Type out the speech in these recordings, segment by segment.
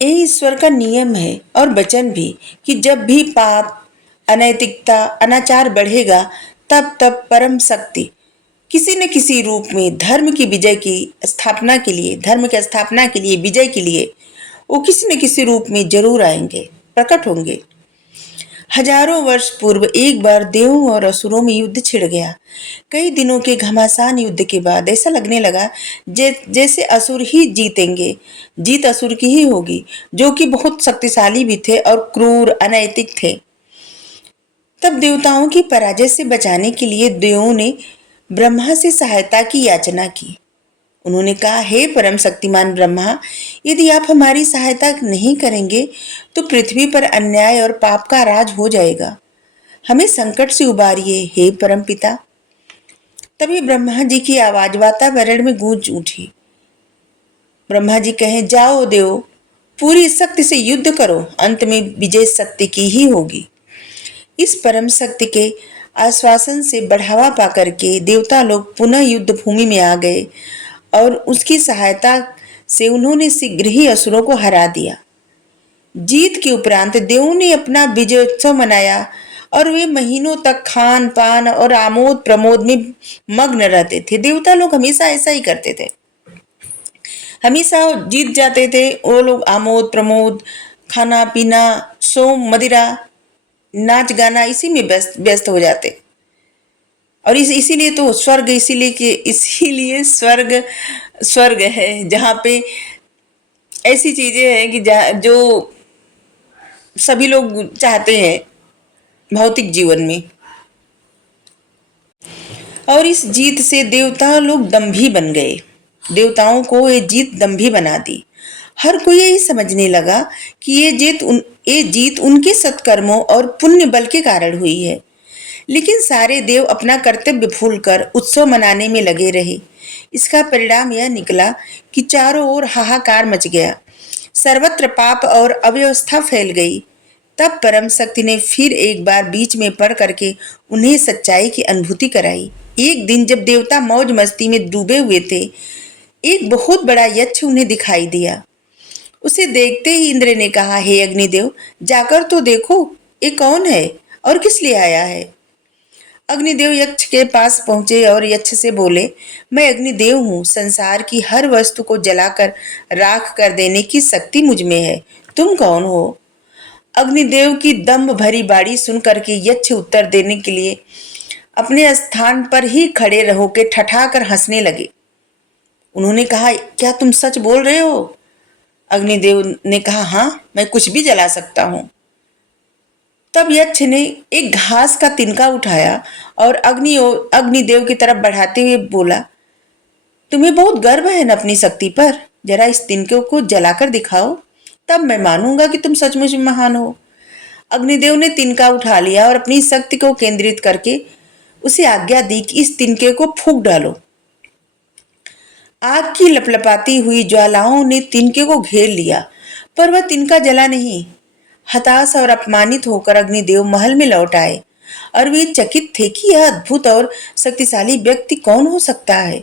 ये ईश्वर का नियम है और वचन भी कि जब भी पाप, अनैतिकता, अनाचार बढ़ेगा, तब तब परम शक्ति किसी न किसी रूप में धर्म की विजय की स्थापना के लिए, धर्म की स्थापना के लिए, विजय के लिए वो किसी न किसी रूप में जरूर आएंगे, प्रकट होंगे। हजारों वर्ष पूर्व एक बार देवों और असुरों में युद्ध छिड़ गया। कई दिनों के घमासान युद्ध के बाद ऐसा लगने लगा जैसे असुर ही जीतेंगे। जीत असुर की ही होगी, जो कि बहुत शक्तिशाली भी थे और क्रूर, अनैतिक थे। तब देवताओं की पराजय से बचाने के लिए देवों ने ब्रह्मा से सहायता की याचना की। उन्होंने कहा, हे परम शक्तिमान ब्रह्मा, यदि आप हमारी सहायता नहीं करेंगे तो पृथ्वी पर अन्याय और पाप का राज हो जाएगा। हमें संकट से उबारिए, हे परम पिता। तभी ब्रह्मा जी की आवाज वातावरण में गूंज उठी। ब्रह्मा जी कहें, जाओ देव, पूरी शक्ति से युद्ध करो, अंत में विजय सत्य की ही होगी। इस परम शक्ति के आश्वासन से बढ़ावा पाकर के देवता लोग पुनः युद्ध भूमि में आ गए और उसकी सहायता से उन्होंने शीघ्र ही असुरों को हरा दिया। जीत के उपरांत देवों ने अपना विजयोत्सव मनाया और वे महीनों तक खान पान और आमोद प्रमोद में मग्न रहते थे। देवता लोग हमेशा ऐसा ही करते थे, हमेशा जीत जाते थे वो लोग आमोद प्रमोद, खाना पीना, सोम मदिरा, नाच गाना इसी में व्यस्त व्यस्त हो जाते। और इसीलिए तो स्वर्ग, इसीलिए स्वर्ग स्वर्ग है, जहाँ पे ऐसी चीजें हैं कि जो सभी लोग चाहते हैं भौतिक जीवन में। और इस जीत से देवता लोग दंभी बन गए। देवताओं को ये जीत दंभी बना दी। हर कोई यही समझने लगा कि ये जीत उनके सत्कर्मों और पुण्य बल के कारण हुई है। लेकिन सारे देव अपना कर्तव्य भूलकर उत्सव मनाने में लगे रहे। इसका परिणाम यह निकला कि चारों ओर हाहाकार मच गया, सर्वत्र पाप और अव्यवस्था फैल गई। तब परम शक्ति ने फिर एक बार बीच में पड़ करके उन्हें सच्चाई की अनुभूति कराई। एक दिन जब देवता मौज मस्ती में डूबे हुए थे, एक बहुत बड़ा यक्ष उन्हें दिखाई दिया। उसे देखते ही इंद्र ने कहा, हे अग्निदेव, जाकर तो देखो ये कौन है और किस लिए आया है। अग्निदेव यक्ष के पास पहुंचे और यक्ष से बोले, मैं अग्निदेव हूँ, संसार की हर वस्तु को जलाकर राख कर देने की शक्ति मुझ में है। तुम कौन हो? अग्निदेव की दम्भ भरी बाड़ी सुन करके यक्ष उत्तर देने के लिए अपने स्थान पर ही खड़े रहो के ठठाकर हंसने लगे। उन्होंने कहा, क्या तुम सच बोल रहे हो? अग्निदेव ने कहा, हाँ, मैं कुछ भी जला सकता हूँ। तब यक्ष ने एक घास का तिनका उठाया और अग्निदेव की तरफ बढ़ाते हुए बोला, तुम्हें बहुत गर्व है न अपनी शक्ति पर, जरा इस तिनके को जलाकर दिखाओ, तब मैं मानूंगा कि तुम सचमुच महान हो। अग्निदेव ने तिनका उठा लिया और अपनी शक्ति को केंद्रित करके उसे आज्ञा दी कि इस तिनके को फूंक डालो। आग की लपलपाती हुई ज्वालाओं ने तिनके को घेर लिया, पर वह तिनका जला नहीं। हताश और अपमानित होकर अग्निदेव महल में लौट आए और वे चकित थे कि यह अद्भुत और शक्तिशाली व्यक्ति कौन हो सकता है,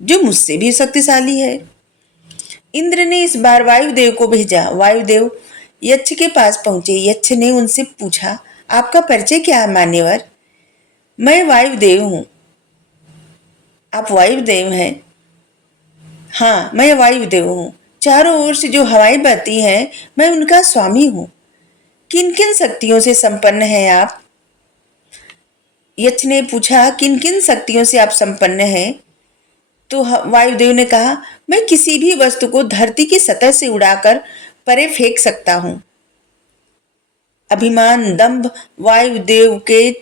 जो मुझसे भी शक्तिशाली है। इंद्र ने इस बार वायुदेव को भेजा। वायुदेव यक्ष के पास पहुंचे। यक्ष ने उनसे पूछा, आपका परिचय क्या है मान्यवर? मैं वायुदेव हूँ। आप वायुदेव हैं? हाँ, मैं वायुदेव हूँ। चारों ओर से जो हवाएं बहती हैं, मैं उनका स्वामी हूँ। किन किन शक्तियों से संपन्न हैं आप? यक्ष ने पूछा, किन किन शक्तियों से आप संपन्न हैं? तो वायुदेव ने कहा, मैं किसी भी वस्तु को धरती की सतह से उड़ाकर परे फेंक सकता हूं। अभिमान, दंभ वायुदेव के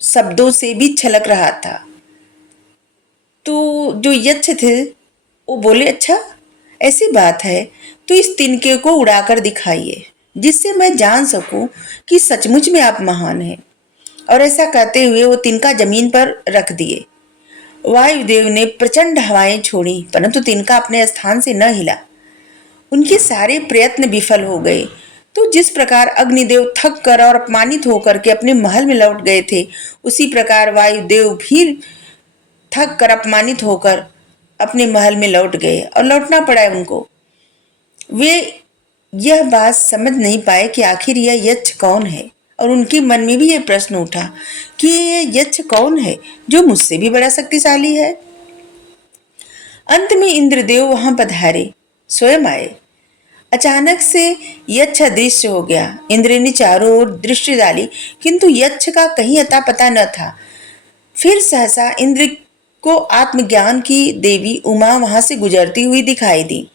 शब्दों से भी छलक रहा था। तो जो यक्ष थे वो बोले, अच्छा ऐसी बात है, तो इस तिनके को उड़ाकर दिखाइए, जिससे मैं जान सकूं कि सचमुच में आप महान हैं। और ऐसा कहते हुए वो तिनका जमीन पर रख दिए। वायुदेव ने प्रचंड हवाएं छोड़ी, परंतु तिनका अपने स्थान से न हिला। उनके सारे प्रयत्न विफल हो गए। तो जिस प्रकार अग्निदेव थक कर और अपमानित होकर के अपने महल में लौट गए थे, उसी प्रकार वायुदेव भी थक कर अपमानित होकर अपने महल में लौट गए और लौटना पड़ा उनको। वे यह बात समझ नहीं पाए कि आखिर यह यक्ष कौन है, और उनके मन में भी यह प्रश्न उठा कि यह यक्ष कौन है जो मुझसे भी बड़ा शक्तिशाली है। अंत में इंद्रदेव वहां पधारे, स्वयं आए। अचानक से यक्ष अदृश्य हो गया। इंद्र ने चारों ओर दृष्टि डाली, किंतु यक्ष का कहीं अता पता न था। फिर सहसा इंद्र को आत्मज्ञान की देवी उमा वहां से गुजरती हुई दिखाई दी।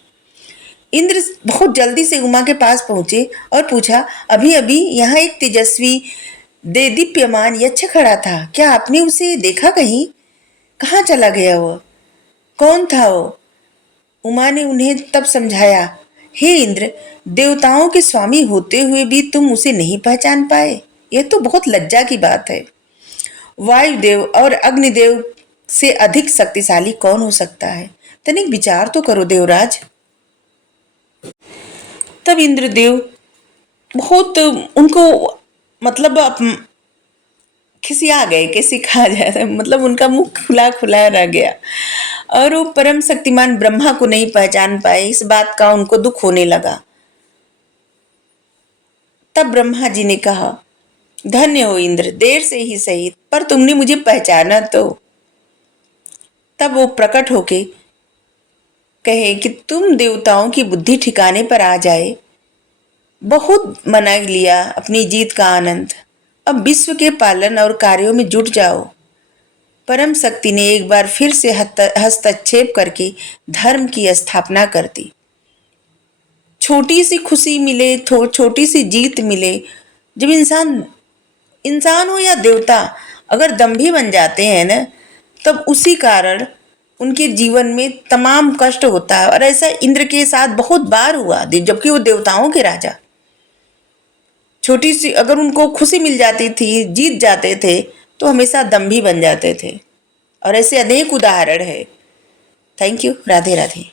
इंद्र बहुत जल्दी से उमा के पास पहुंचे और पूछा, अभी अभी यहाँ एक तेजस्वी देदीप्यमान यक्ष खड़ा था, क्या आपने उसे देखा कहीं? कहाँ चला गया वह? कौन था वो? उमा ने उन्हें तब समझाया, हे इंद्र, देवताओं के स्वामी होते हुए भी तुम उसे नहीं पहचान पाए, यह तो बहुत लज्जा की बात है। वायुदेव और अग्निदेव से अधिक शक्तिशाली कौन हो सकता है? तनिक विचार तो करो देवराज। तब इंद्रदेव बहुत उनको मतलब खिसिया गए, कैसे कहा जाए, मतलब उनका मुंह खुला खुला रह गया और वो परम शक्तिमान ब्रह्मा को नहीं पहचान पाए। इस बात का उनको दुख होने लगा। तब ब्रह्मा जी ने कहा, धन्य हो इंद्र, देर से ही सही, पर तुमने मुझे पहचाना तो। तब वो प्रकट होके कहे कि तुम देवताओं की बुद्धि ठिकाने पर आ जाए, बहुत मना लिया अपनी जीत का आनंद, अब विश्व के पालन और कार्यों में जुट जाओ। परम शक्ति ने एक बार फिर से हस्तक्षेप करके धर्म की स्थापना कर दी। छोटी सी खुशी मिले, छोटी सी जीत मिले, जब इंसान हो या देवता अगर दंभी बन जाते हैं ना, तब उसी कारण उनके जीवन में तमाम कष्ट होता है। और ऐसा इंद्र के साथ बहुत बार हुआ, जबकि वो देवताओं के राजा। छोटी सी अगर उनको खुशी मिल जाती थी, जीत जाते थे, तो हमेशा दंभी बन जाते थे। और ऐसे अनेक उदाहरण है। Thank you. राधे राधे।